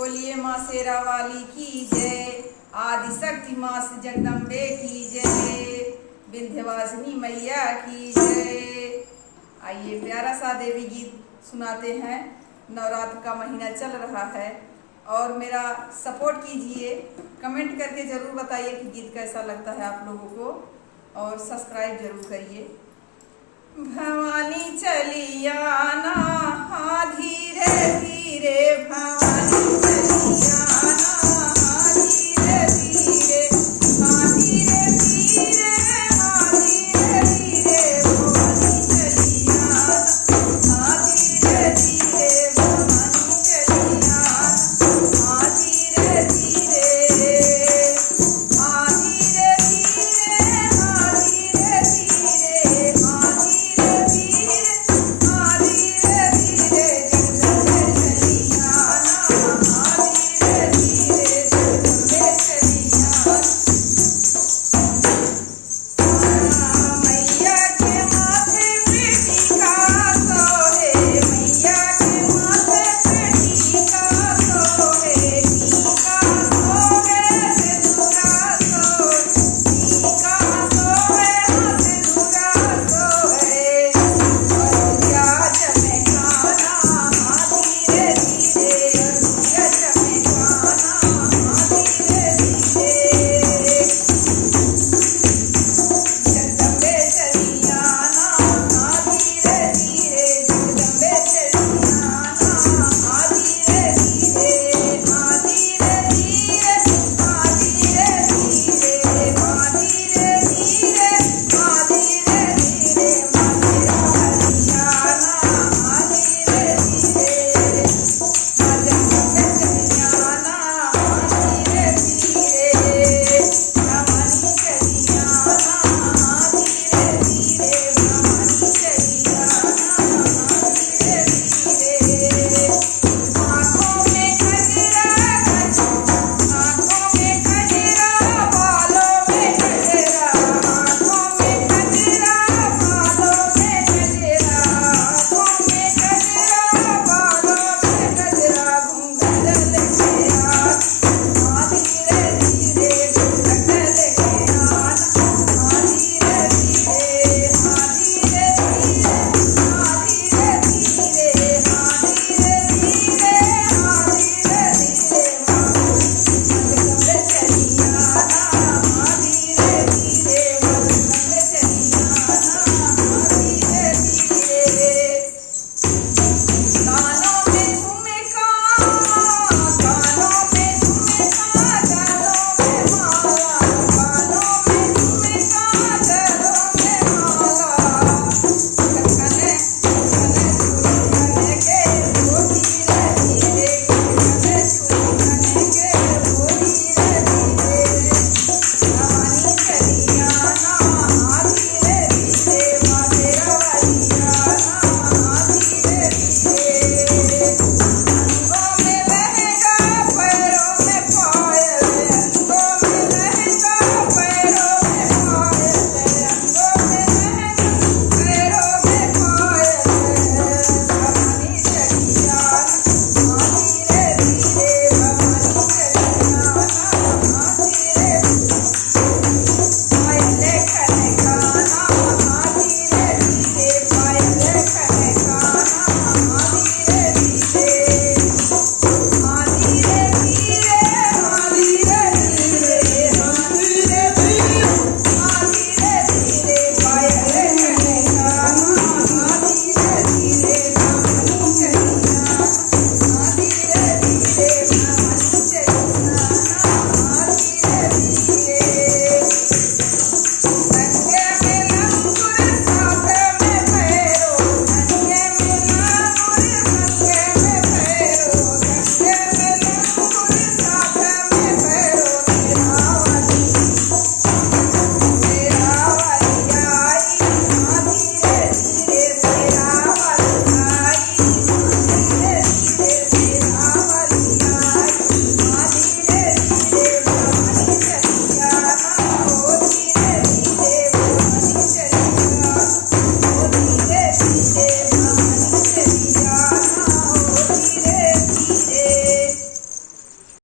बोलिए माँ शेरा वाली की जय, आदि शक्ति माँ से जगदम्बे की जय, विंध्यवासिनी मैया की जय। आइए प्यारा सा देवी गीत सुनाते हैं। नवरात्र का महीना चल रहा है और मेरा सपोर्ट कीजिए, कमेंट करके ज़रूर बताइए कि गीत कैसा लगता है आप लोगों को, और सब्सक्राइब जरूर करिए। भवानी चली आना, हाँ धीरे धीरे भवानी